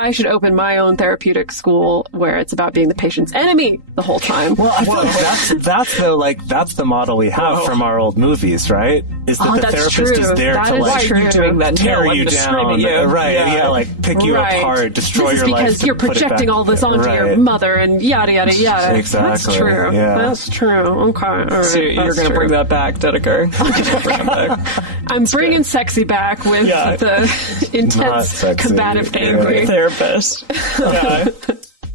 I should open my own therapeutic school where it's about being the patient's enemy the whole time. Well, I feel like that's the model we have from our old movies, right? Is that the therapist is there to like doing that tear you down, right? Yeah, like pick you apart, destroy your life. Because you're projecting all this onto your mother and yada yada yada. Exactly. That's true. Yeah. That's true. Okay. All right. So you're going to bring that back, Dedeker. I'm bringing sexy back with the intense, combative, angry therapist. Yeah.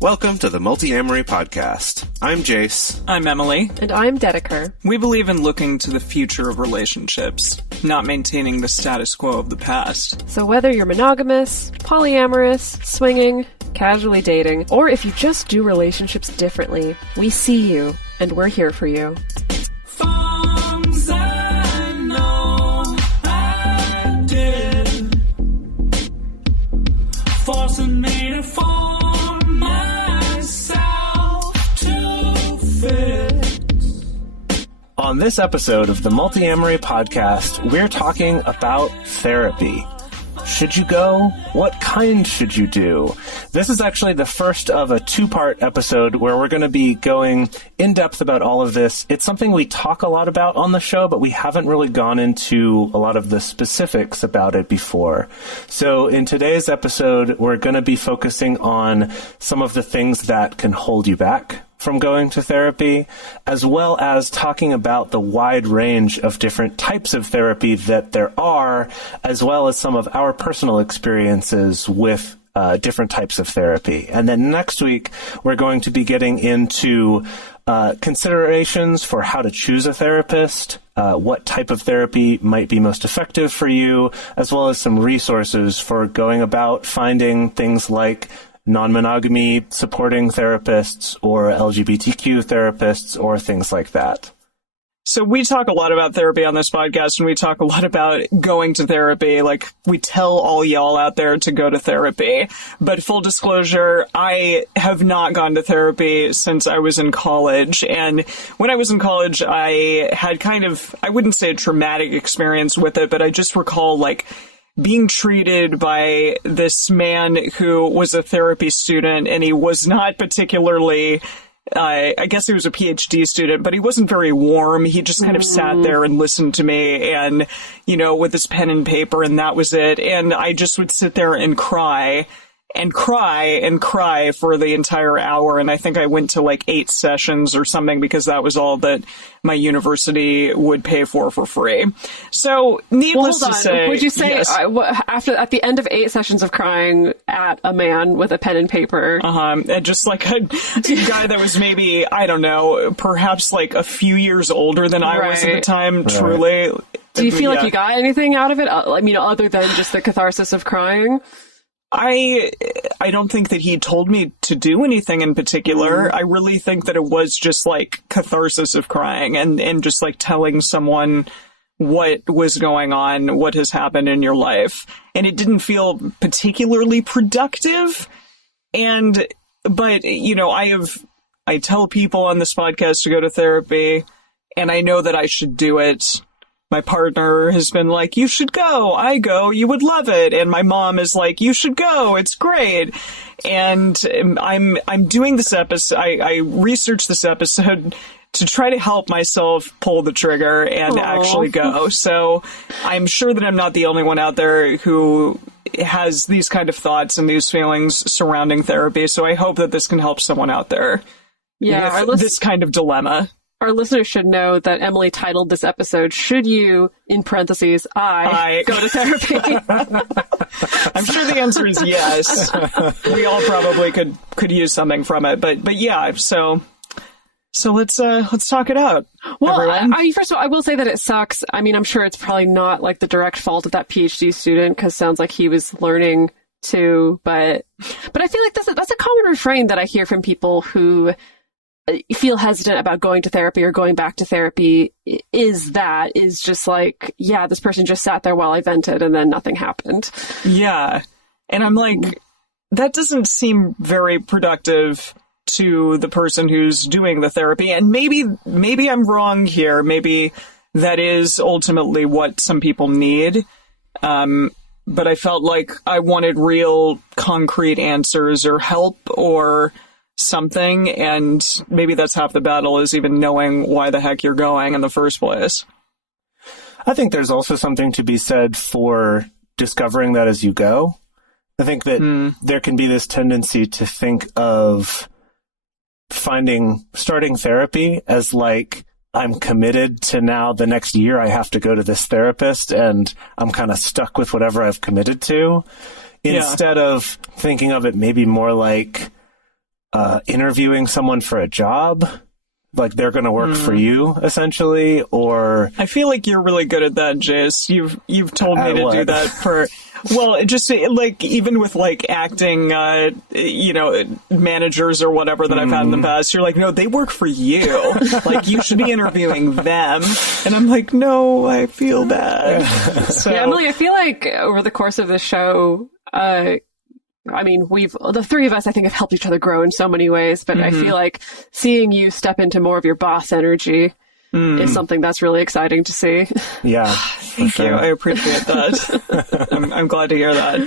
Welcome to the Multiamory podcast. I'm Jase. I'm Emily. And I'm Dedeker. We believe in looking to the future of relationships, not maintaining the status quo of the past. So whether you're monogamous, polyamorous, swinging, casually dating, or if you just do relationships differently, we see you, and we're here for you. Forcing me to form myself to fit. On this episode of the Multiamory podcast, we're talking about therapy. Should you go? What kind should you do? This is actually the first of a two-part episode where we're going to be going in depth about all of this. It's something we talk a lot about on the show, but we haven't really gone into a lot of the specifics about it before. So in today's episode, we're going to be focusing on some of the things that can hold you back from going to therapy, as well as talking about the wide range of different types of therapy that there are, as well as some of our personal experiences with different types of therapy. And then next week, we're going to be getting into considerations for how to choose a therapist, what type of therapy might be most effective for you, as well as some resources for going about finding things like non-monogamy supporting therapists or LGBTQ therapists or things like that. So we talk a lot about therapy on this podcast, and we talk a lot about going to therapy. Like, we tell all y'all out there to go to therapy. But full disclosure, I have not gone to therapy since I was in college. And when I was in college, I had kind of, I wouldn't say a traumatic experience with it, but I just recall, like, being treated by this man who was a therapy student, and he was not particularly, I guess he was a PhD student, but he wasn't very warm. He just kind of sat there and listened to me and, you know, with his pen and paper, and that was it. And I just would sit there and cry and cry and cry for the entire hour. And I think I went to like 8 sessions or something because that was all that my university would pay for free. So needless to say, would you say yes. at the end of 8 sessions of crying at a man with a pen and paper, and just like a guy that was maybe, I don't know, perhaps like a few years older than I was at the time, truly. Do you feel like you got anything out of it? I mean, other than just the catharsis of crying? I don't think that he told me to do anything in particular. I really think that it was just like catharsis of crying and just like telling someone what was going on, what has happened in your life. And it didn't feel particularly productive. But, you know, I tell people on this podcast to go to therapy, and I know that I should do it. My partner has been like, you should go. I go. You would love it. And my mom is like, you should go. It's great. And I'm doing this episode. I researched this episode to try to help myself pull the trigger and actually go. So I'm sure that I'm not the only one out there who has these kind of thoughts and these feelings surrounding therapy. So I hope that this can help someone out there with this kind of dilemma. Our listeners should know that Emily titled this episode, "Should You, in parentheses, I go to therapy?" I'm sure the answer is yes. We all probably could use something from it, but yeah. So let's talk it out. Well, first of all, I will say that it sucks. I mean, I'm sure it's probably not like the direct fault of that PhD student, because it sounds like he was learning too. But I feel like that's a common refrain that I hear from people who feel hesitant about going to therapy or going back to therapy is just like, yeah, this person just sat there while I vented and then nothing happened. Yeah. And I'm like, that doesn't seem very productive to the person who's doing the therapy. And maybe I'm wrong here. Maybe that is ultimately what some people need. but I felt like I wanted real concrete answers or help or something, and maybe that's half the battle, is even knowing why the heck you're going in the first place. I think there's also something to be said for discovering that as you go. I think that there can be this tendency to think of starting therapy as like, I'm committed to now the next year I have to go to this therapist and I'm kind of stuck with whatever I've committed to, instead of thinking of it maybe more like interviewing someone for a job. Like they're going to work for you, essentially, or... I feel like you're really good at that, Jase. You've told me to do that for... Well, just like even with like acting, managers or whatever that I've had in the past, you're like, no, they work for you. Like you should be interviewing them. And I'm like, no, I feel bad. So, yeah, Emily, I feel like over the course of the show, the three of us, I think, have helped each other grow in so many ways, but I feel like seeing you step into more of your boss energy is something that's really exciting to see. Yeah. Thank you. I appreciate that. I'm glad to hear that.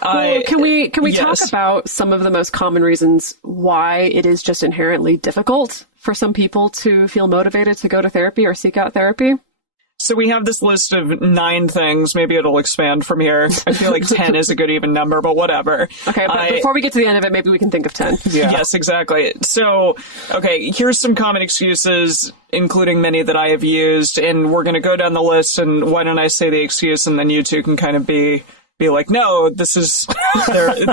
Well, can we talk about some of the most common reasons why it is just inherently difficult for some people to feel motivated to go to therapy or seek out therapy? So we have this list of 9 things. Maybe it'll expand from here. I feel like 10 is a good even number, but whatever. Okay, but before we get to the end of it, maybe we can think of 10. Yeah. Yes, exactly. So, okay, here's some common excuses, including many that I have used, and we're going to go down the list, and why don't I say the excuse, and then you two can kind of be like, no, this is,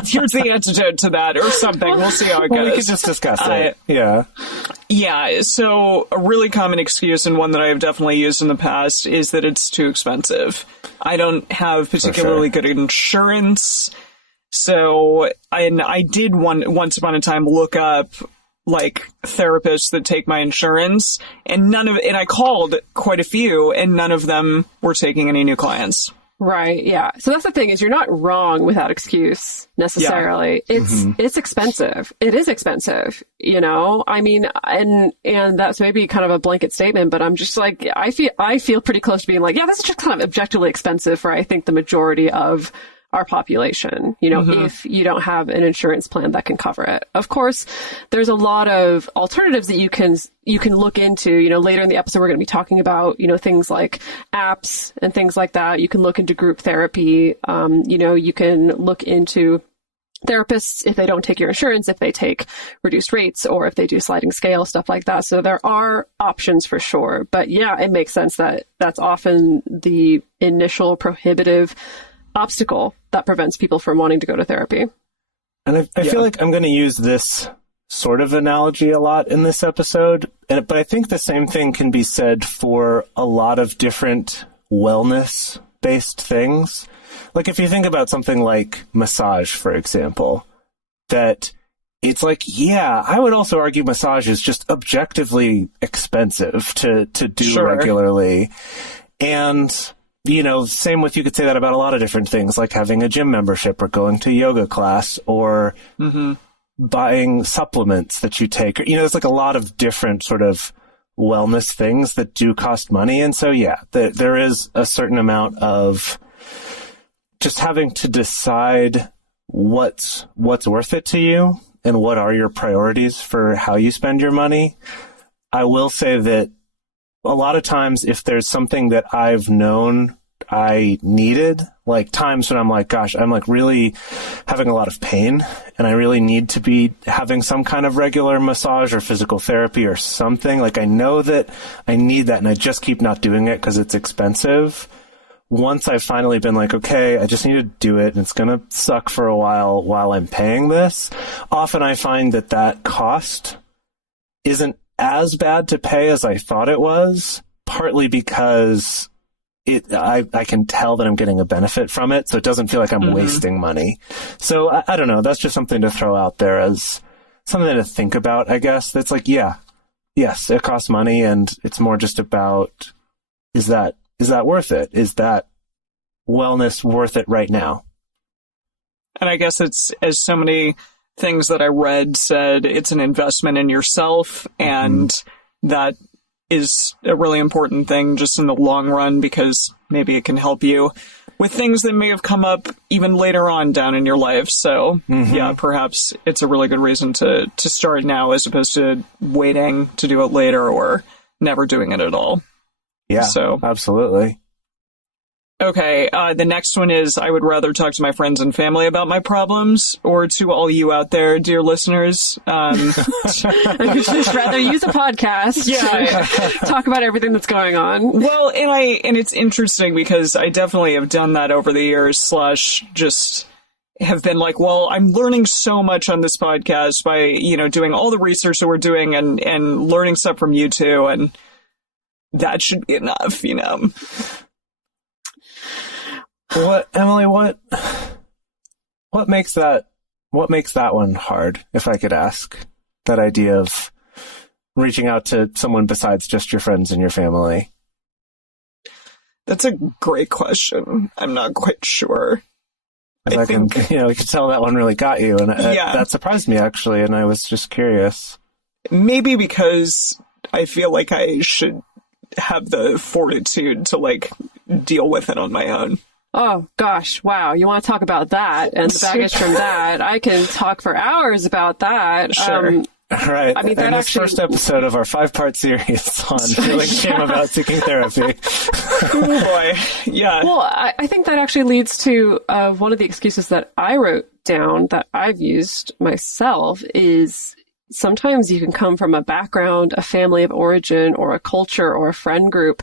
here's the antidote to that, or something. We'll see how it goes. Well, we could just discuss it. Yeah. Yeah, so a really common excuse, and one that I have definitely used in the past, is that it's too expensive. I don't have particularly good insurance, so I did once upon a time look up like therapists that take my insurance, and I called quite a few, and none of them were taking any new clients. Right, yeah. So that's the thing, is you're not wrong with that excuse necessarily. Yeah. It's expensive. It is expensive, I mean, and that's maybe kind of a blanket statement, but I'm just like, I feel pretty close to being like, yeah, this is just kind of objectively expensive for, I think, the majority of our population, if you don't have an insurance plan that can cover it. Of course, there's a lot of alternatives that you can look into. Later in the episode, we're going to be talking about, things like apps and things like that. You can look into group therapy. You can look into therapists if they don't take your insurance, if they take reduced rates, or if they do sliding scale, stuff like that. So there are options for sure. But yeah, it makes sense that that's often the initial prohibitive obstacle that prevents people from wanting to go to therapy. And I feel like I'm going to use this sort of analogy a lot in this episode, but I think the same thing can be said for a lot of different wellness-based things. Like if you think about something like massage, for example, that it's like, yeah, I would also argue massage is just objectively expensive to do regularly. And same with, you could say that about a lot of different things, like having a gym membership or going to yoga class or buying supplements that you take. There's like a lot of different sort of wellness things that do cost money. And so, yeah, there is a certain amount of just having to decide what's worth it to you and what are your priorities for how you spend your money. I will say that a lot of times, if there's something that I've known I needed, like times when I'm like, gosh, I'm like really having a lot of pain and I really need to be having some kind of regular massage or physical therapy or something. Like I know that I need that and I just keep not doing it because it's expensive. Once I've finally been like, okay, I just need to do it and it's going to suck for a while I'm paying this, often I find that cost isn't as bad to pay as I thought it was, partly because I can tell that I'm getting a benefit from it, so it doesn't feel like I'm wasting money. So I don't know, that's just something to throw out there as something to think about, I guess. That's like, yes, it costs money, and it's more just about, is that worth it? Is that wellness worth it right now? And I guess it's, as so many things that I read said, it's an investment in yourself, and that is a really important thing just in the long run, because maybe it can help you with things that may have come up even later on down in your life. So yeah, perhaps it's a really good reason to start now as opposed to waiting to do it later or never doing it at all. Yeah, so absolutely. Okay, the next one is I would rather talk to my friends and family about my problems, or to all you out there, dear listeners. I would just rather use a podcast to talk about everything that's going on. Well, and it's interesting because I definitely have done that over the years, / just have been like, well, I'm learning so much on this podcast by, doing all the research that we're doing and learning stuff from you two, and that should be enough, What, Emily, what makes that one hard, if I could ask? That idea of reaching out to someone besides just your friends and your family. That's a great question. I'm not quite sure. I think, you could tell that one really got you, and that surprised me, actually, and I was just curious. Maybe because I feel like I should have the fortitude to, deal with it on my own. Oh, gosh. Wow. You want to talk about that and the baggage from that. I can talk for hours about that. Sure. All right. I mean, that this first episode of our 5-part series on feeling shame about seeking therapy. Oh, boy. Yeah. Well, I think that actually leads to one of the excuses that I wrote down that I've used myself is sometimes you can come from a background, a family of origin, or a culture or a friend group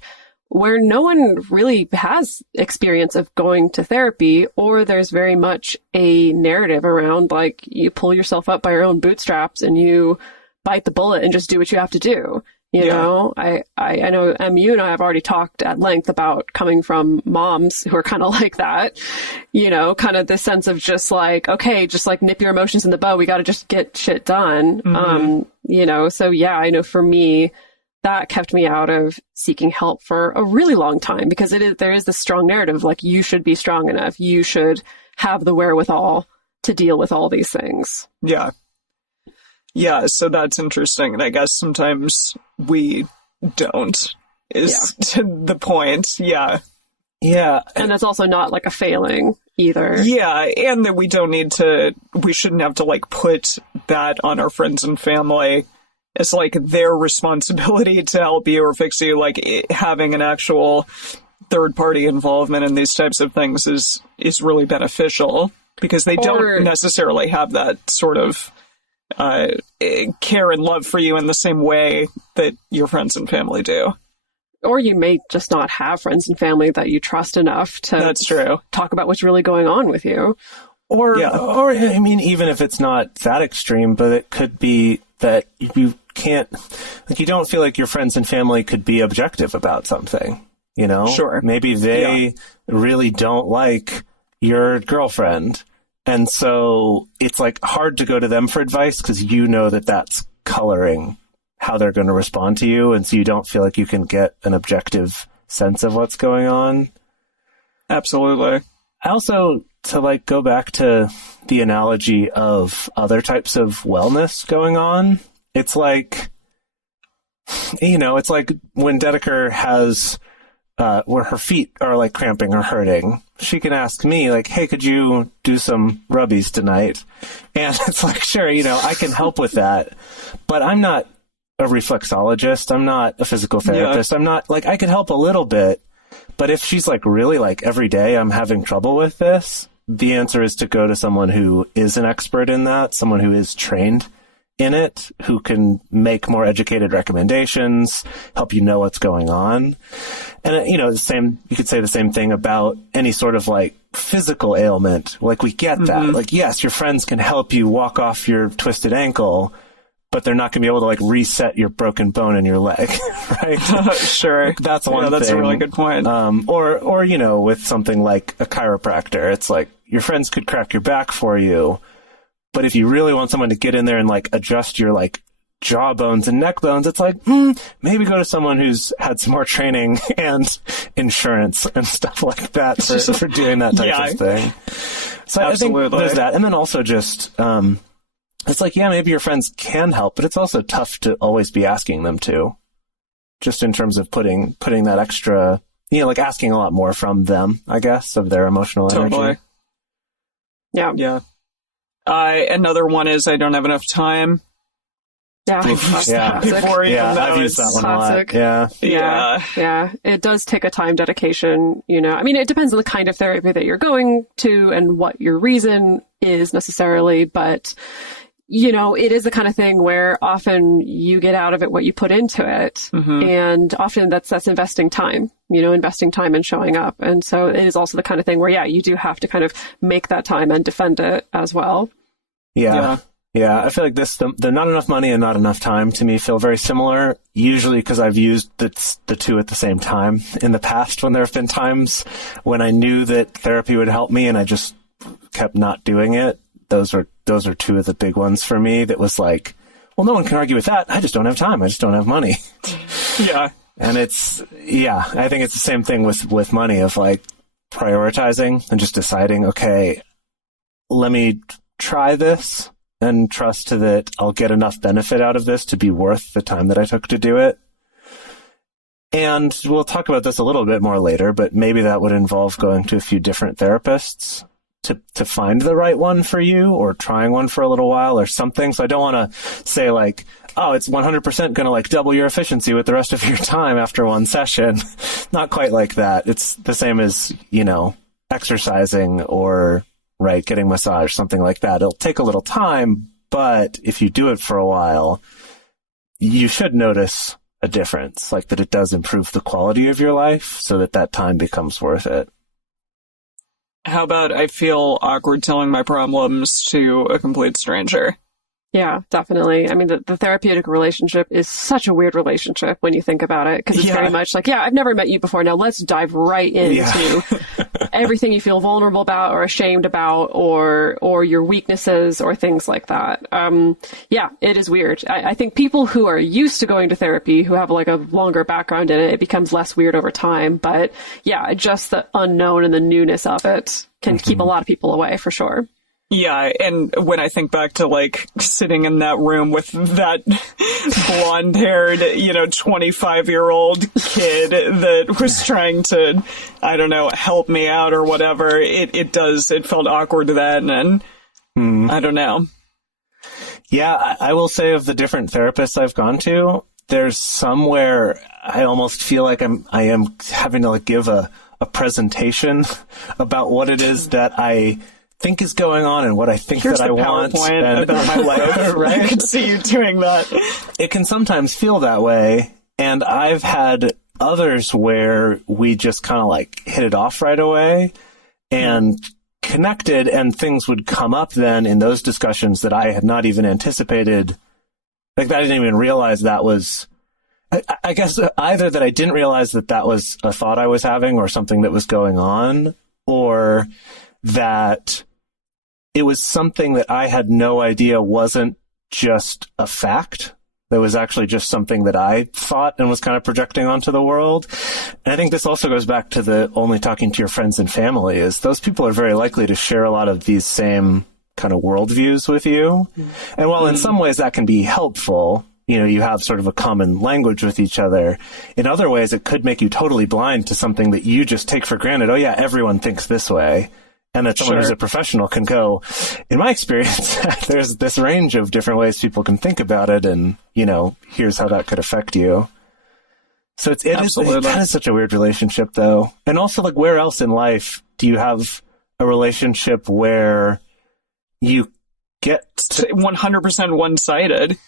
where no one really has experience of going to therapy, or there's very much a narrative around, you pull yourself up by your own bootstraps and you bite the bullet and just do what you have to do. You know, I know you and I have already talked at length about coming from moms who are kind of like that, kind of this sense of just okay, just nip your emotions in the bud. We got to just get shit done. So yeah, I know for me, that kept me out of seeking help for a really long time because there is this strong narrative, you should be strong enough. You should have the wherewithal to deal with all these things. Yeah. Yeah. So that's interesting. And I guess sometimes we don't is the point. Yeah. Yeah. And that's also not a failing either. Yeah. And that we shouldn't have to put that on our friends and family. It's their responsibility to help you or fix you. Having an actual third party involvement in these types of things is really beneficial because they don't necessarily have that sort of care and love for you in the same way that your friends and family do. Or you may just not have friends and family that you trust enough to That's true. talk about what's really going on with you. Or I mean, even if it's not that extreme, but it could be that you can't, you don't feel like your friends and family could be objective about something, Sure. Maybe they really don't like your girlfriend. And so it's hard to go to them for advice because that's coloring how they're going to respond to you. And so you don't feel like you can get an objective sense of what's going on. Absolutely. I also, to go back to the analogy of other types of wellness going on, it's it's when Dedeker has, where her feet are cramping or hurting, she can ask me hey, could you do some rubbies tonight? And it's sure, I can help with that, but I'm not a reflexologist. I'm not a physical therapist. I'm not I can help a little bit, but if she's really every day I'm having trouble with this, the answer is to go to someone who is an expert in that, someone who is trained in it, who can make more educated recommendations, help you know what's going on. And, you could say the same thing about any sort of physical ailment. We get that. Yes, your friends can help you walk off your twisted ankle, but they're not going to be able to reset your broken bone in your leg, right? Sure. That's one thing. That's a really good point. Or, with something like a chiropractor, it's your friends could crack your back for you, but if you really want someone to get in there and adjust your jaw bones and neck bones, it's maybe go to someone who's had some more training and insurance and stuff like that for doing that type of thing. So Absolutely. I think there's that. And then also just, it's maybe your friends can help, but it's also tough to always be asking them to, just in terms of putting that extra like asking a lot more from them, I guess, of their emotional energy. Totally. Yeah. Yeah. Another one is I don't have enough time. Yeah. Yeah. Before even Yeah, though I've used it's that one classic. a lot. Yeah. Yeah. Yeah. It does take a time dedication, I mean, it depends on the kind of therapy that you're going to and what your reason is necessarily, but it is the kind of thing where often you get out of it what you put into it. Mm-hmm. And often that's investing time, investing time and showing up. And so it is also the kind of thing where, you do have to kind of make that time and defend it as well. Yeah. Yeah, I feel like the not enough money and not enough time to me feel very similar, usually because I've used the two at the same time in the past when there have been times when I knew that therapy would help me and I just kept not doing it. Those are two of the big ones for me that was like, well, no one can argue with that. I just don't have time. I just don't have money. Yeah. And I think it's the same thing with money of like prioritizing and just deciding, okay, let me try this and trust that I'll get enough benefit out of this to be worth the time that I took to do it. And we'll talk about this a little bit more later, but maybe that would involve going to a few different therapists to find the right one for you, or trying one for a little while or something. So I don't want to say like, oh, it's 100% going to like double your efficiency with the rest of your time after one session. Not quite like that. It's the same as, exercising or getting massage, something like that. It'll take a little time, but if you do it for a while, you should notice a difference, like that it does improve the quality of your life so that time becomes worth it. How about I feel awkward telling my problems to a complete stranger? Yeah, definitely. I mean, the therapeutic relationship is such a weird relationship when you think about it, because it's very much like, I've never met you before. Now let's dive right into everything you feel vulnerable about or ashamed about, or your weaknesses or things like that. It is weird. I think people who are used to going to therapy, who have like a longer background in it, it becomes less weird over time. But just the unknown and the newness of it can keep a lot of people away for sure. Yeah, and when I think back to, like, sitting in that room with that blonde-haired, 25-year-old kid that was trying to, I don't know, help me out or whatever, it felt awkward then, and I don't know. Yeah, I will say of the different therapists I've gone to, there's some where I almost feel like I am having to, like, give a presentation about what it is that I think is going on and what I think Here's that I the want. PowerPoint And about my life. right? I can see you doing that. It can sometimes feel that way. And I've had others where we just kind of like hit it off right away and connected, and things would come up then in those discussions that I had not even anticipated. Like, I didn't even realize that was, I guess either that I didn't realize that was a thought I was having or something that was going on, or that it was something that I had no idea wasn't just a fact. That was actually just something that I thought and was kind of projecting onto the world. And I think this also goes back to the only talking to your friends and family, is those people are very likely to share a lot of these same kind of worldviews with you. And while in some ways that can be helpful, you have sort of a common language with each other, in other ways it could make you totally blind to something that you just take for granted. Oh yeah, everyone thinks this way. And that someone who's a professional can go, in my experience, there's this range of different ways people can think about it, and, here's how that could affect you. So it is such a weird relationship, though. And also, like, where else in life do you have a relationship where you get 100% one-sided?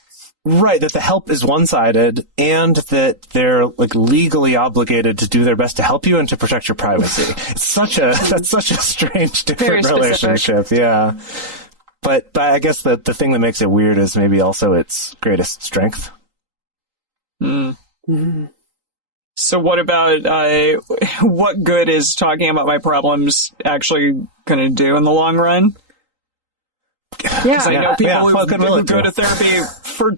Right, that the help is one-sided, and that they're like legally obligated to do their best to help you and to protect your privacy. That's such a strange, different relationship. Yeah, but I guess the thing that makes it weird is maybe also its greatest strength. So what about what good is talking about my problems actually going to do in the long run? Because I know people who go to therapy for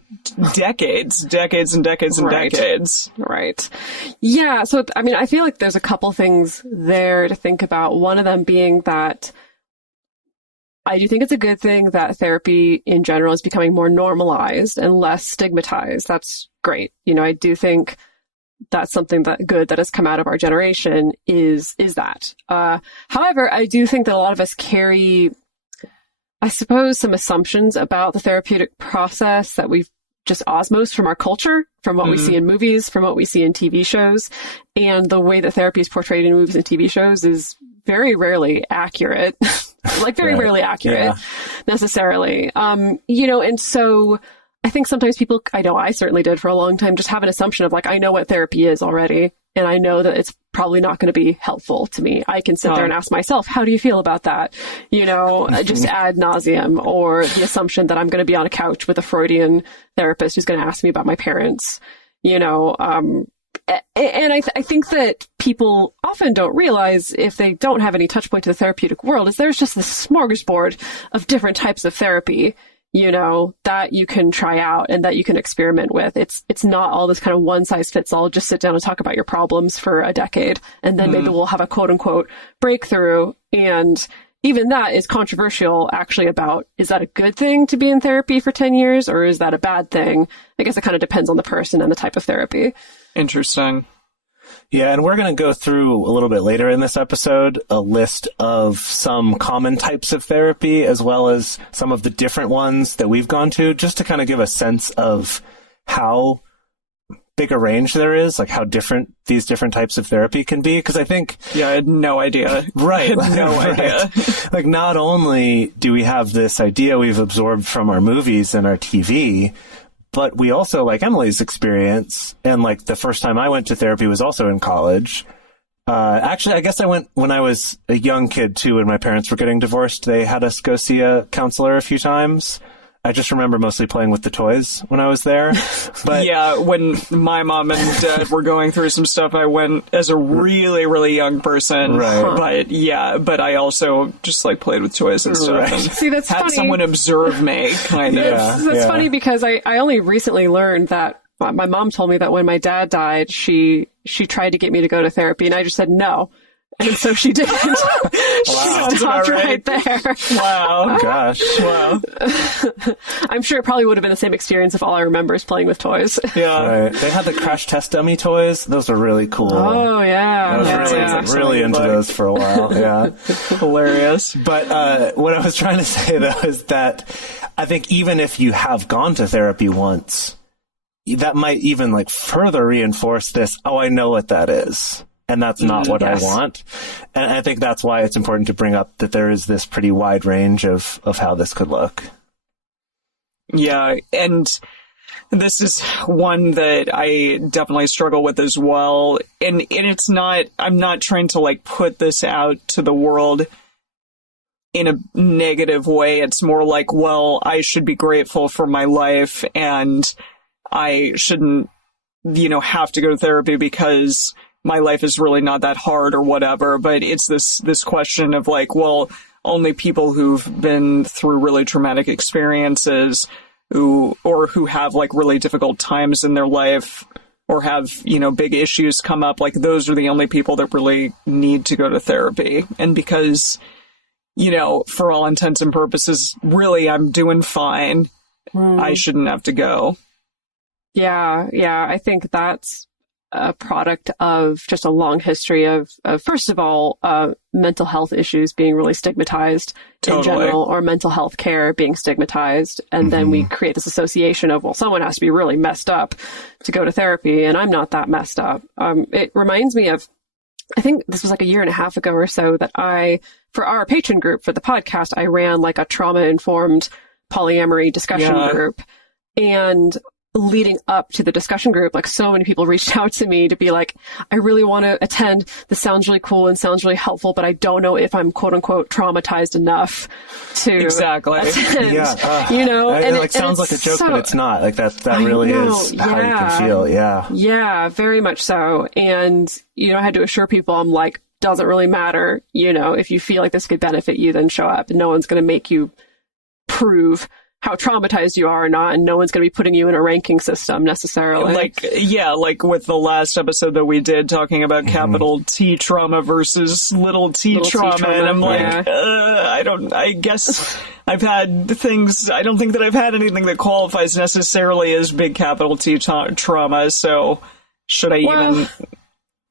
decades and decades. Right. Yeah. So, I mean, I feel like there's a couple things there to think about. One of them being that I do think it's a good thing that therapy in general is becoming more normalized and less stigmatized. That's great. I do think that's something that good that has come out of our generation is that. However, I do think that a lot of us carry, I suppose, some assumptions about the therapeutic process that we've just osmosed from our culture, from what we see in movies, from what we see in TV shows. And the way that therapy is portrayed in movies and TV shows is very rarely accurate, like very rarely accurate necessarily. And so I think sometimes people, I know I certainly did for a long time, just have an assumption of like, I know what therapy is already, and I know that it's probably not going to be helpful to me. I can sit there and ask myself, how do you feel about that? Just ad nauseum, or the assumption that I'm going to be on a couch with a Freudian therapist who's going to ask me about my parents, and I think that people often don't realize, if they don't have any touch point to the therapeutic world, is there's just this smorgasbord of different types of therapy, that you can try out and that you can experiment with. It's not all this kind of one size fits all, just sit down and talk about your problems for a decade, and then maybe we'll have a quote unquote breakthrough. And even that is controversial, actually, about, is that a good thing to be in therapy for 10 years, or is that a bad thing? I guess it kind of depends on the person and the type of therapy. Interesting. Yeah, and we're going to go through a little bit later in this episode a list of some common types of therapy, as well as some of the different ones that we've gone to, just to kind of give a sense of how big a range there is, like how different these different types of therapy can be. Because I think... Yeah, I had no idea. Right. I had no idea. Like, not only do we have this idea we've absorbed from our movies and our TV, but we also, like Emily's experience, and like the first time I went to therapy was also in college. Actually, I guess I went when I was a young kid too, when my parents were getting divorced. They had us go see a counselor a few times. I just remember mostly playing with the toys when I was there. But yeah, when my mom and dad were going through some stuff, I went as a really, really young person. Right. But I also just like played with toys and stuff. Right. And See, that's had funny. someone observe me, kind of. That's funny, because I only recently learned that my mom told me that when my dad died, she tried to get me to go to therapy, and I just said no. And so she didn't. She stopped right there. Wow. gosh. Wow. I'm sure it probably would have been the same experience if all I remember is playing with toys. Yeah. Right. They had the crash test dummy toys. Those were really cool. Oh, yeah. I was really into those for a while. Yeah. Hilarious. But what I was trying to say, though, is that I think even if you have gone to therapy once, that might even like further reinforce this, oh, I know what that is. And that's not what I want. And I think that's why it's important to bring up that there is this pretty wide range of how this could look. Yeah, and this is one that I definitely struggle with as well. And it's not, I'm not trying to like put this out to the world in a negative way. It's more like, well, I should be grateful for my life, and I shouldn't, have to go to therapy because my life is really not that hard or whatever. But it's this question of like, well, only people who've been through really traumatic experiences who have like really difficult times in their life, or have, big issues come up, like those are the only people that really need to go to therapy. And because, for all intents and purposes, really, I'm doing fine. I shouldn't have to go. Yeah. I think that's a product of just a long history of first of all, mental health issues being really stigmatized in general, or mental health care being stigmatized. And then we create this association of, well, someone has to be really messed up to go to therapy, and I'm not that messed up. It reminds me of, I think this was like a year and a half ago or so, that for our patron group for the podcast, I ran like a trauma-informed polyamory discussion group. And leading up to the discussion group, like so many people reached out to me to be like, I really want to attend. This sounds really cool and sounds really helpful, but I don't know if I'm quote unquote traumatized enough to attend. Yeah. And it sounds like a joke, but it's not. Like that really is how you can feel. Yeah. Yeah, very much so. And, I had to assure people, I'm like, doesn't really matter. If you feel like this could benefit you, then show up. No one's going to make you prove how traumatized you are or not, and no one's going to be putting you in a ranking system necessarily. Like with the last episode that we did talking about capital T trauma versus little t trauma, and I'm like, I guess I've had things, I don't think that I've had anything that qualifies necessarily as big capital T trauma, so Should I even?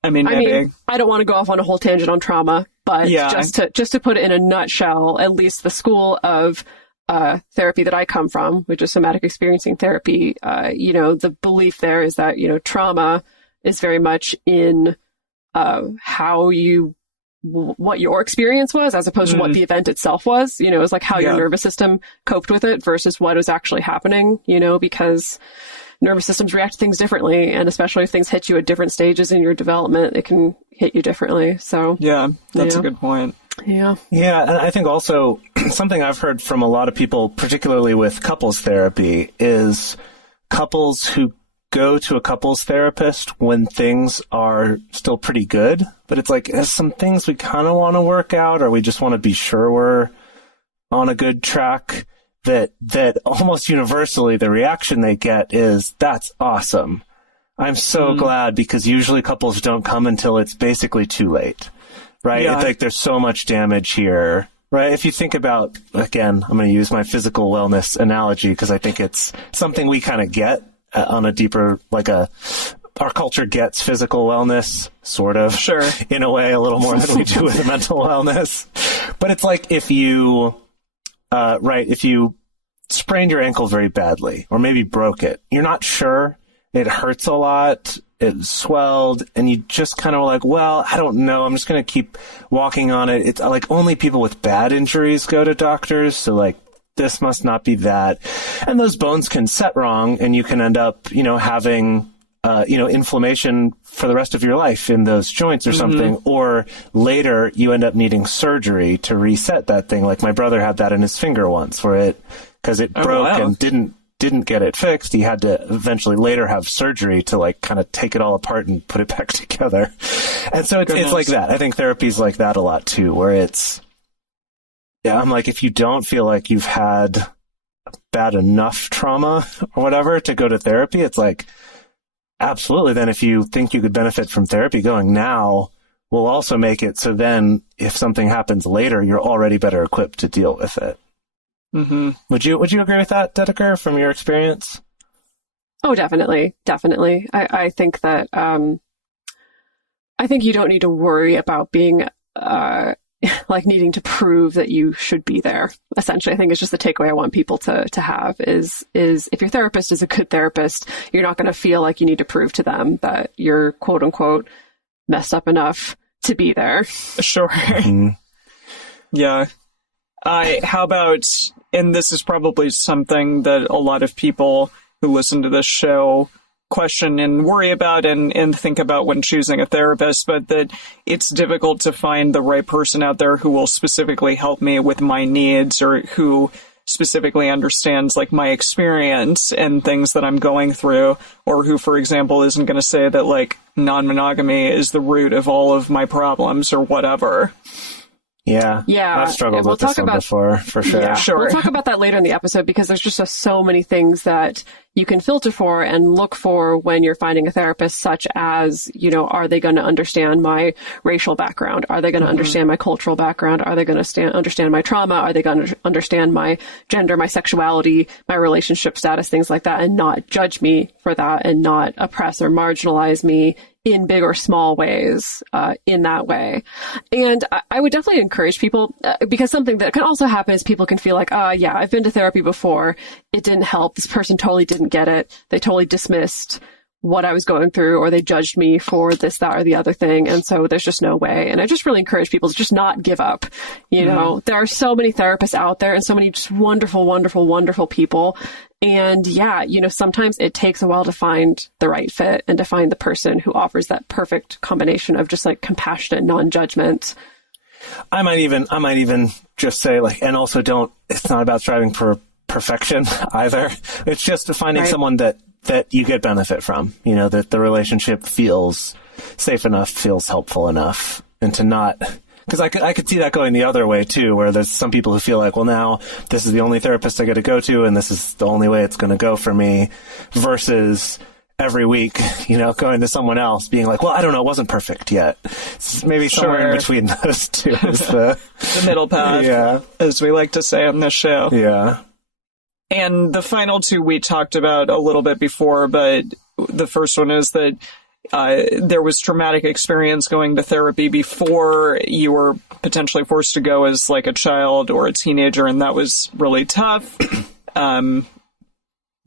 I mean, maybe. I don't want to go off on a whole tangent on trauma, but just to put it in a nutshell, at least the school of therapy that I come from, which is somatic experiencing therapy, the belief there is that, trauma is very much in what your experience was as opposed to what the event itself was. It was like how your nervous system coped with it versus what was actually happening, because nervous systems react to things differently, and especially if things hit you at different stages in your development, it can hit you differently. So yeah, that's a good point. Yeah. Yeah, and I think also something I've heard from a lot of people, particularly with couples therapy, is couples who go to a couples therapist when things are still pretty good, but it's like there's some things we kind of want to work out, or we just want to be sure we're on a good track. That almost universally the reaction they get is, that's awesome. I'm so glad, because usually couples don't come until it's basically too late, right? Yeah. It's like there's so much damage here, right? If you think about, again, I'm going to use my physical wellness analogy because I think it's something we kind of get on a deeper, our culture gets physical wellness, sort of. Sure. In a way, a little more than we do with mental wellness. But it's like if you sprained your ankle very badly, or maybe broke it, you're not sure, it hurts a lot, it swelled, and you just kind of like, well, I don't know, I'm just going to keep walking on it. It's like only people with bad injuries go to doctors, so like this must not be that. And those bones can set wrong, and you can end up, having inflammation for the rest of your life in those joints or something, or later you end up needing surgery to reset that thing. Like my brother had that in his finger once, where because it broke and didn't get it fixed, he had to eventually later have surgery to like kind of take it all apart and put it back together. And so it's like that. I think therapy's like that a lot too, where I'm like, if you don't feel like you've had bad enough trauma or whatever to go to therapy, it's like, absolutely. Then if you think you could benefit from therapy, going now will also make it so then if something happens later, you're already better equipped to deal with it. Mm-hmm. Would you agree with that, Dedeker, from your experience? Oh, definitely. Definitely. I think that, I think you don't need to worry about being, needing to prove that you should be there. Essentially, I think it's just the takeaway I want people to have is if your therapist is a good therapist, you're not going to feel like you need to prove to them that you're quote unquote messed up enough to be there. Sure. Mm-hmm. Yeah. How about, and this is probably something that a lot of people who listen to this show question and worry about and think about when choosing a therapist, but that it's difficult to find the right person out there who will specifically help me with my needs, or who specifically understands like my experience and things that I'm going through, or who, for example, isn't going to say that like non-monogamy is the root of all of my problems or whatever. Yeah. I've struggled with this one before, for sure. Yeah, sure. We'll talk about that later in the episode, because there's just so many things that you can filter for and look for when you're finding a therapist, such as, are they going to understand my racial background? Are they going to understand my cultural background? Are they going to understand my trauma? Are they going to understand my gender, my sexuality, my relationship status, things like that, and not judge me for that, and not oppress or marginalize me in big or small ways, in that way. And I would definitely encourage people, because something that can also happen is people can feel like, I've been to therapy before. It didn't help. This person totally didn't get it. They totally dismissed what I was going through, or they judged me for this, that, or the other thing. And so there's just no way. And I just really encourage people to just not give up. There are so many therapists out there and so many just wonderful, wonderful, wonderful people. And sometimes it takes a while to find the right fit and to find the person who offers that perfect combination of just like compassionate non-judgment. I might even just say and also it's not about striving for perfection either. It's just finding someone that you get benefit from, that the relationship feels safe enough, feels helpful enough, and to not, because I could see that going the other way too, where there's some people who feel like, well, now this is the only therapist I get to go to, and this is the only way it's going to go for me, versus every week, going to someone else being like, well, I don't know, it wasn't perfect yet. It's maybe somewhere in between those two is the middle path, as we like to say on this show. Yeah. And the final two we talked about a little bit before, but the first one is that there was traumatic experience going to therapy before you were potentially forced to go as like a child or a teenager, and that was really tough.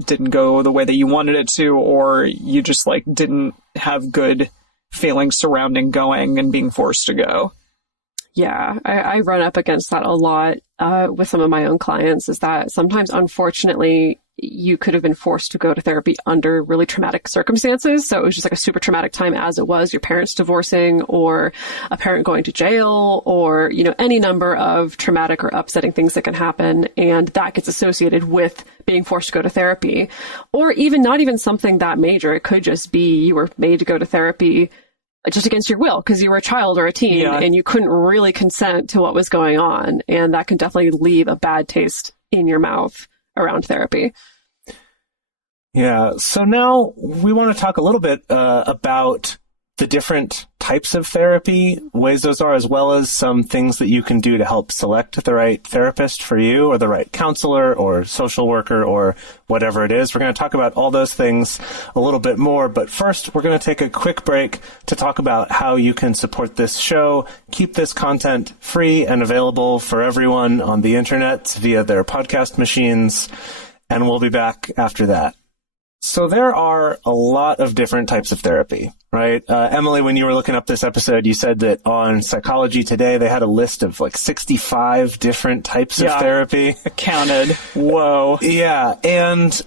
Didn't go the way that you wanted it to, or you just like didn't have good feelings surrounding going and being forced to go. Yeah, I run up against that a lot with some of my own clients, is that sometimes, unfortunately, you could have been forced to go to therapy under really traumatic circumstances. So it was just like a super traumatic time, as it was your parents divorcing or a parent going to jail, or, you know, any number of traumatic or upsetting things that can happen. And that gets associated with being forced to go to therapy, or even not even something that major. It could just be you were made to go to therapy just against your will because you were a child or a teen and you couldn't really consent to what was going on. And that can definitely leave a bad taste in your mouth around therapy. Yeah. So now we want to talk a little bit about the different types of therapy, ways those are, as well as some things that you can do to help select the right therapist for you, or the right counselor or social worker or whatever it is. We're going to talk about all those things a little bit more. But first, we're going to take a quick break to talk about how you can support this show, keep this content free and available for everyone on the internet via their podcast machines. And we'll be back after that. So there are a lot of different types of therapy, right? Emily, when you were looking up this episode, you said that on Psychology Today, they had a list of like 65 different types of therapy. I counted. Whoa. Yeah. And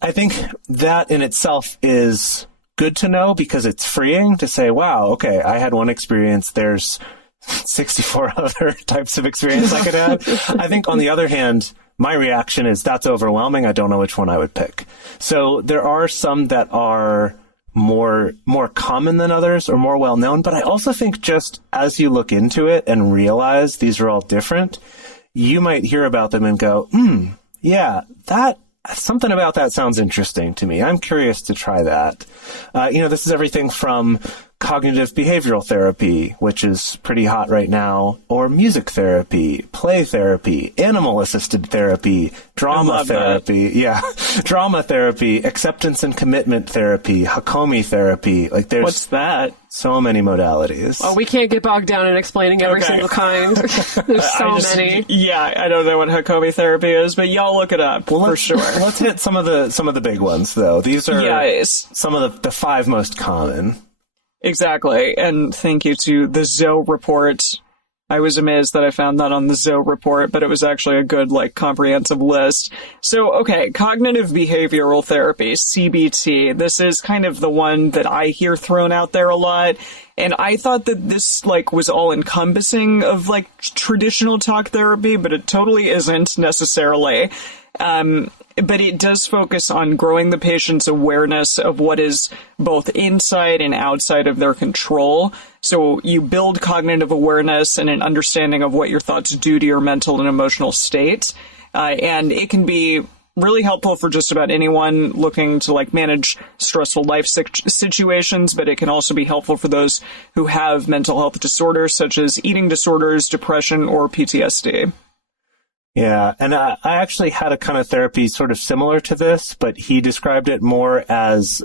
I think that in itself is good to know, because it's freeing to say, wow, okay, I had one experience. There's 64 other types of experience I could have. I think on the other hand, my reaction is that's overwhelming. I don't know which one I would pick. So there are some that are more common than others or more well known. But I also think just as you look into it and realize these are all different, you might hear about them and go, yeah, that something about that sounds interesting to me. I'm curious to try that. This is everything from cognitive behavioral therapy, which is pretty hot right now, or music therapy, play therapy, animal-assisted therapy, drama therapy, drama therapy, acceptance and commitment therapy, Hakomi therapy. Like, there's what's that? So many modalities. Oh, we can't get bogged down in explaining every single kind. There's so many. Yeah, I don't know what Hakomi therapy is, but y'all look it up for sure. Let's hit some of the big ones, though. These are some of the 5 most common. Exactly, and thank you to the Zoe report. I was amazed that I found that on the Zoe report, but it was actually a good, comprehensive list. So, okay, cognitive behavioral therapy, CBT. This is kind of the one that I hear thrown out there a lot. And I thought that this, was all encompassing of, traditional talk therapy, but it totally isn't necessarily. But it does focus on growing the patient's awareness of what is both inside and outside of their control. So you build cognitive awareness and an understanding of what your thoughts do to your mental and emotional state. And it can be really helpful for just about anyone looking to manage stressful life situations, but it can also be helpful for those who have mental health disorders such as eating disorders, depression, or PTSD. Yeah, and I actually had a kind of therapy sort of similar to this, but he described it more as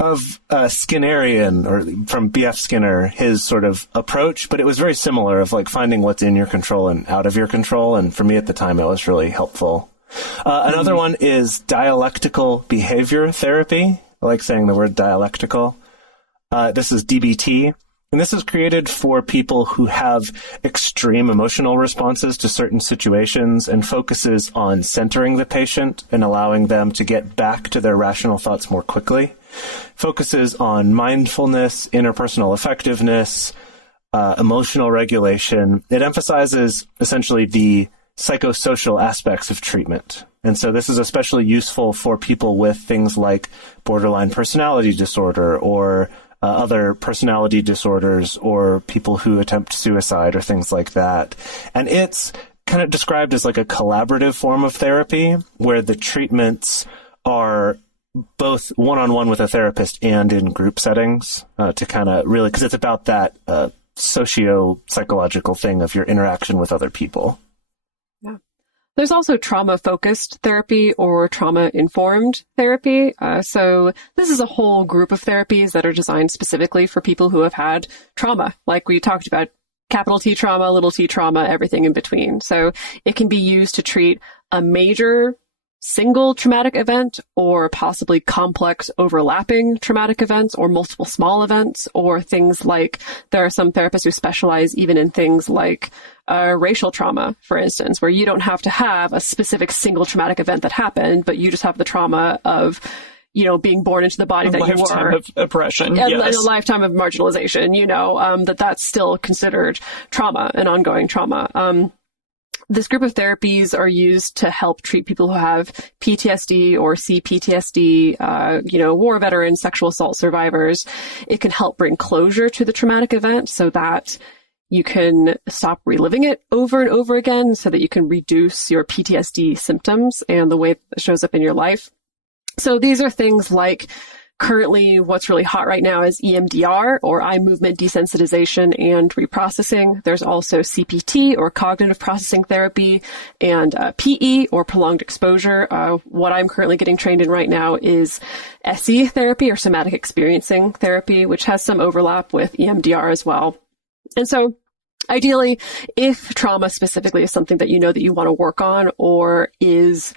Skinnerian, or from B.F. Skinner, his sort of approach, but it was very similar of finding what's in your control and out of your control, and for me at the time it was really helpful. Another one is dialectical behavior therapy. I like saying the word dialectical. This is DBT. And this is created for people who have extreme emotional responses to certain situations and focuses on centering the patient and allowing them to get back to their rational thoughts more quickly. Focuses on mindfulness, interpersonal effectiveness, emotional regulation. It emphasizes essentially the psychosocial aspects of treatment. And so this is especially useful for people with things like borderline personality disorder or other personality disorders, or people who attempt suicide or things like that. And it's kind of described as a collaborative form of therapy where the treatments are both one-on-one with a therapist and in group settings to kind of really, because it's about that socio-psychological thing of your interaction with other people. Yeah. There's also trauma-focused therapy or trauma-informed therapy. So this is a whole group of therapies that are designed specifically for people who have had trauma, like we talked about, capital T trauma, little t trauma, everything in between. So it can be used to treat a major single traumatic event or possibly complex overlapping traumatic events or multiple small events, or things like there are some therapists who specialize even in things like racial trauma, for instance, where you don't have to have a specific single traumatic event that happened, but you just have the trauma of, you know, being born into the body that you were. Of oppression. And Yes. a lifetime of marginalization, you know, that's still considered trauma, an ongoing trauma. This group of therapies are used to help treat people who have PTSD or CPTSD, you know, war veterans, sexual assault survivors. It can help bring closure to the traumatic event so that you can stop reliving it over and over again, so that you can reduce your PTSD symptoms and the way it shows up in your life. So these are things like, currently what's really hot right now is EMDR, or eye movement desensitization and reprocessing. There's also CPT, or cognitive processing therapy, and PE, or prolonged exposure. What I'm currently getting trained in right now is SE therapy, or somatic experiencing therapy, which has some overlap with EMDR as well. And so ideally, if trauma specifically is something that you know that you want to work on, or is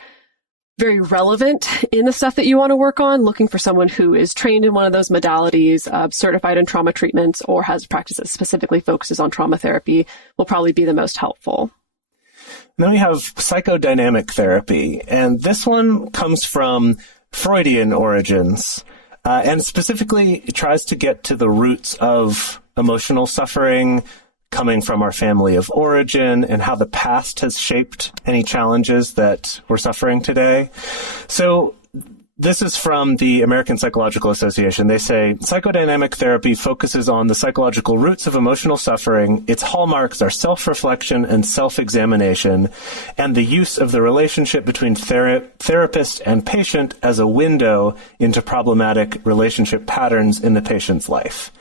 very relevant in the stuff that you want to work on, looking for someone who is trained in one of those modalities, certified in trauma treatments, or has a practice that specifically focuses on trauma therapy will probably be the most helpful. And then we have psychodynamic therapy, and this one comes from Freudian origins, and specifically it tries to get to the roots of emotional suffering coming from our family of origin and how the past has shaped any challenges that we're suffering today. So this is from the American Psychological Association. They say psychodynamic therapy focuses on the psychological roots of emotional suffering. Its hallmarks are self-reflection and self-examination, and the use of the relationship between therapist and patient as a window into problematic relationship patterns in the patient's life.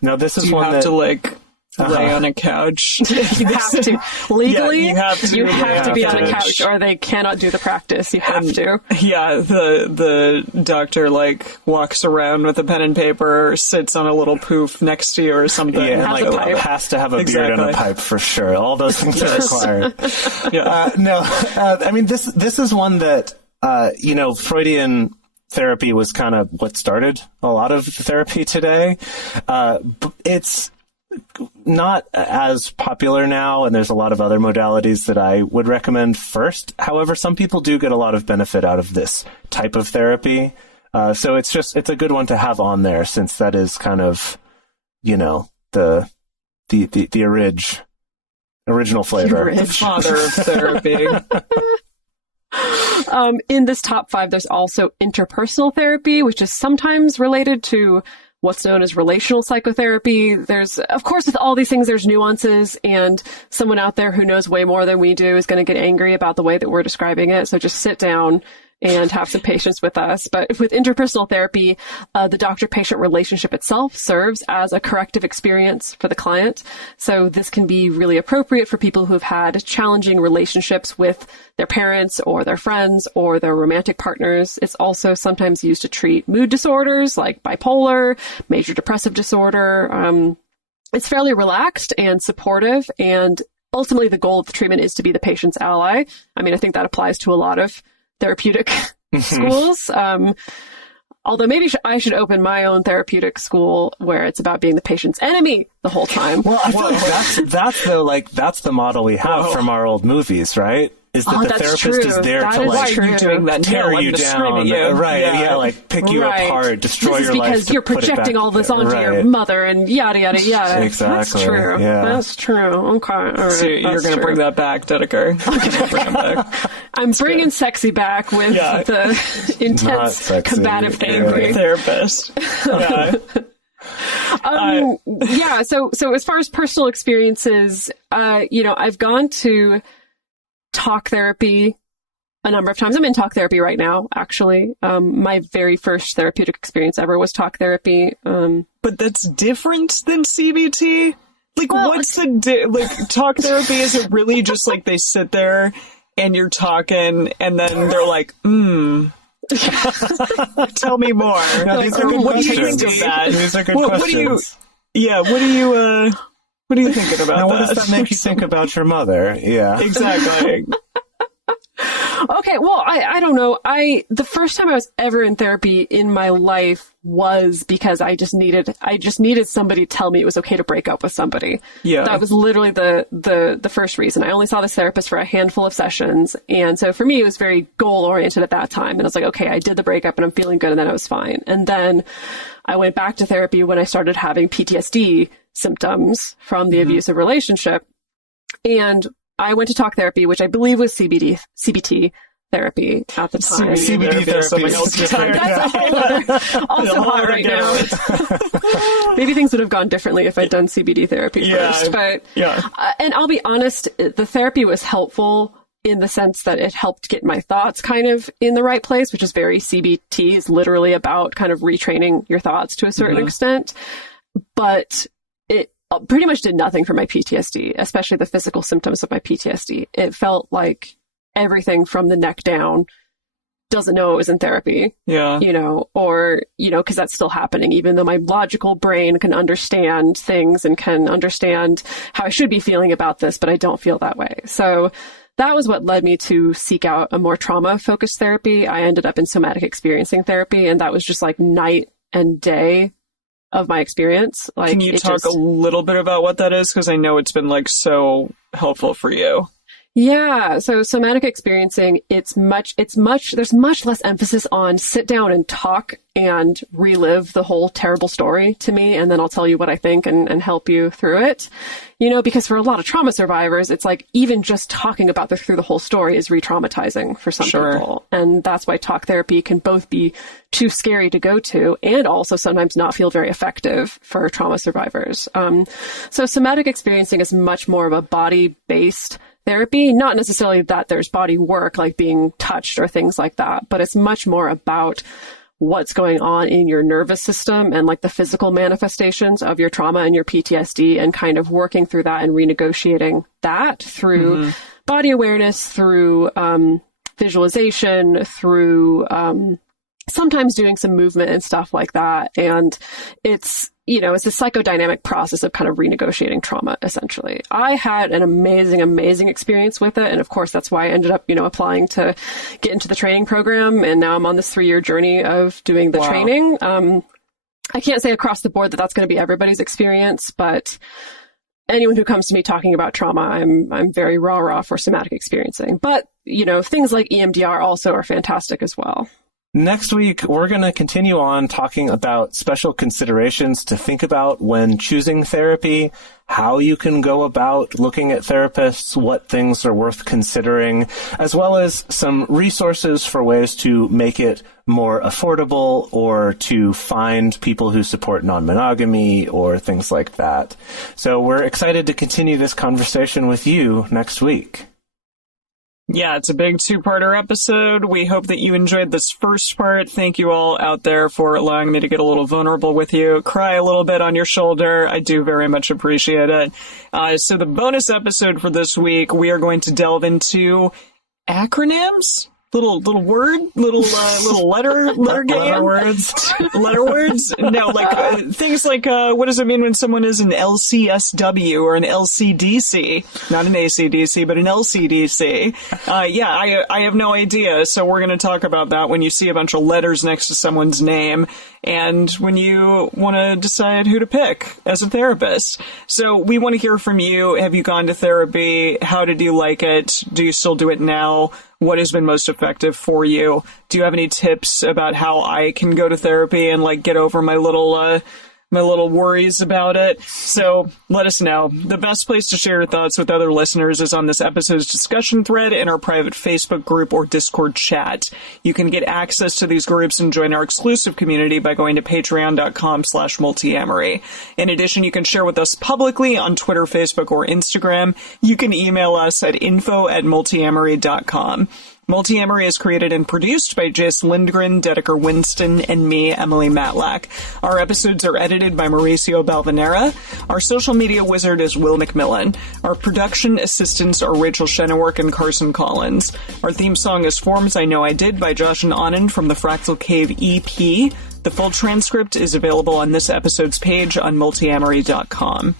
Now, this is one that... to, like, lay on a couch. You have to. Legally, Yeah, you have to be on a to. couch, or they cannot do the practice. You have to. Yeah, the doctor, like, walks around with a pen and paper, sits on a little poof next to you or something. Yeah, Has like a pipe. has to have a beard and a pipe for sure. All those things are required. Yeah. I mean, this is one that, you know, Freudian therapy was kind of what started a lot of therapy today. It's not as popular now, and there's a lot of other modalities that I would recommend first. However, some people do get a lot of benefit out of this type of therapy. So it's a good one to have on there, since that is kind of, you know, the original flavor. The father of therapy. In this top 5, there's also interpersonal therapy, which is sometimes related to what's known as relational psychotherapy. There's, of course, with all these things, there's nuances, and someone out there who knows way more than we do is going to get angry about the way that we're describing it. So just sit down and have some patience with us. But with interpersonal therapy, the doctor-patient relationship itself serves as a corrective experience for the client. So this can be really appropriate for people who've had challenging relationships with their parents or their friends or their romantic partners. It's also sometimes used to treat mood disorders like bipolar, major depressive disorder. It's fairly relaxed and supportive, and ultimately the goal of the treatment is to be the patient's ally. I mean, I think that applies to a lot of therapeutic schools. Although maybe I should open my own therapeutic school where it's about being the patient's enemy the whole time. Well, I feel like that's the model we have from our old movies, right? Is that the that's therapist true. is there That to is like true. doing that? tear No, you I'm gonna scream down, at you. right? Yeah. Like pick you Right. apart, destroy This is your life. because you're to put it projecting back all this together. onto Right. your mother and yada, yada, yada. Exactly, That's true. yeah. That's true. Okay. All right. So you're going to bring that back, Dedeker. Bring it back. I'm bringing sexy back with Yeah. the Not intense, sexy. combative Yeah. angry. Therapist. Yeah. Yeah. So as far as personal experiences, you know, I've gone to talk therapy a number of times. I'm in talk therapy right now, actually. My very first therapeutic experience ever was talk therapy. But that's different than CBT? Like, what's the... talk therapy, is it really just like they sit there and you're talking, and then they're like, tell me more. Now, these are good What do you questions. think of that? These are good What questions. What are you thinking about Now, what that? does that make you think about your mother? Yeah. Exactly. Okay, well, I don't know. The first time I was ever in therapy in my life was because I just needed somebody to tell me it was okay to break up with somebody. Yeah. That was literally the first reason. I only saw this therapist for a handful of sessions. And so for me, it was very goal oriented at that time. And I was like, okay, I did the breakup and I'm feeling good. And then I was fine. And then I went back to therapy when I started having PTSD symptoms from the abusive relationship. And I went to talk therapy, which I believe was CBT therapy at the time. CBD therapy something is else different. That's a whole other, also hot right now. Maybe things would have gone differently if I'd done CBD therapy first. But and I'll be honest, the therapy was helpful in the sense that it helped get my thoughts kind of in the right place, which is very CBT is literally about kind of retraining your thoughts to a certain extent. But it pretty much did nothing for my PTSD, especially the physical symptoms of my PTSD. It felt like everything from the neck down doesn't know it was in therapy. Yeah. Because that's still happening, even though my logical brain can understand things and can understand how I should be feeling about this, but I don't feel that way. So that was what led me to seek out a more trauma-focused therapy. I ended up in somatic experiencing therapy, and that was just like night and day of my experience. Like, can you talk a little bit about what that is? Because I know it's been like so helpful for you. Yeah. So somatic experiencing, there's much less emphasis on sit down and talk and relive the whole terrible story to me. And then I'll tell you what I think and help you through it. Because for a lot of trauma survivors, it's like even just talking about through the whole story is re-traumatizing for some people. And that's why talk therapy can both be too scary to go to and also sometimes not feel very effective for trauma survivors. So somatic experiencing is much more of a body-based therapy, not necessarily that there's body work like being touched or things like that, but it's much more about what's going on in your nervous system and like the physical manifestations of your trauma and your PTSD and kind of working through that and renegotiating that through body awareness, through visualization, through sometimes doing some movement and stuff like that. And it's a psychodynamic process of kind of renegotiating trauma, essentially. I had an amazing, amazing experience with it. And of course, that's why I ended up, applying to get into the training program. And now I'm on this 3-year journey of doing the training. I can't say across the board that that's going to be everybody's experience, but anyone who comes to me talking about trauma, I'm very rah-rah for somatic experiencing. But, things like EMDR also are fantastic as well. Next week, we're going to continue on talking about special considerations to think about when choosing therapy, how you can go about looking at therapists, what things are worth considering, as well as some resources for ways to make it more affordable or to find people who support non-monogamy or things like that. So we're excited to continue this conversation with you next week. Yeah, it's a big 2-parter episode. We hope that you enjoyed this first part. Thank you all out there for allowing me to get a little vulnerable with you, cry a little bit on your shoulder. I do very much appreciate it. So the bonus episode for this week, we are going to delve into acronyms. Little letter game. Letter words. No, like things like what does it mean when someone is an LCSW or an LCDC? Not an ACDC, but an LCDC. I have no idea. So we're going to talk about that when you see a bunch of letters next to someone's name and when you want to decide who to pick as a therapist. So we want to hear from you. Have you gone to therapy? How did you like it? Do you still do it now? What has been most effective for you? Do you have any tips about how I can go to therapy and like get over my little worries about it? So let us know. The best place to share your thoughts with other listeners is on this episode's discussion thread in our private Facebook group or Discord chat. You can get access to these groups and join our exclusive community by going to patreon.com/multiamory. In addition, you can share with us publicly on Twitter, Facebook, or Instagram. You can email us at info@multiamory.com. Multiamory is created and produced by Jase, Lindgren, Dedeker, Winston, and me, Emily Matlack. Our episodes are edited by Mauricio Balvanera. Our social media wizard is Will McMillan. Our production assistants are Rachel Shennework and Carson Collins. Our theme song is Forms I Know I Did by Josh and Anand from the Fractal Cave EP. The full transcript is available on this episode's page on multiamory.com.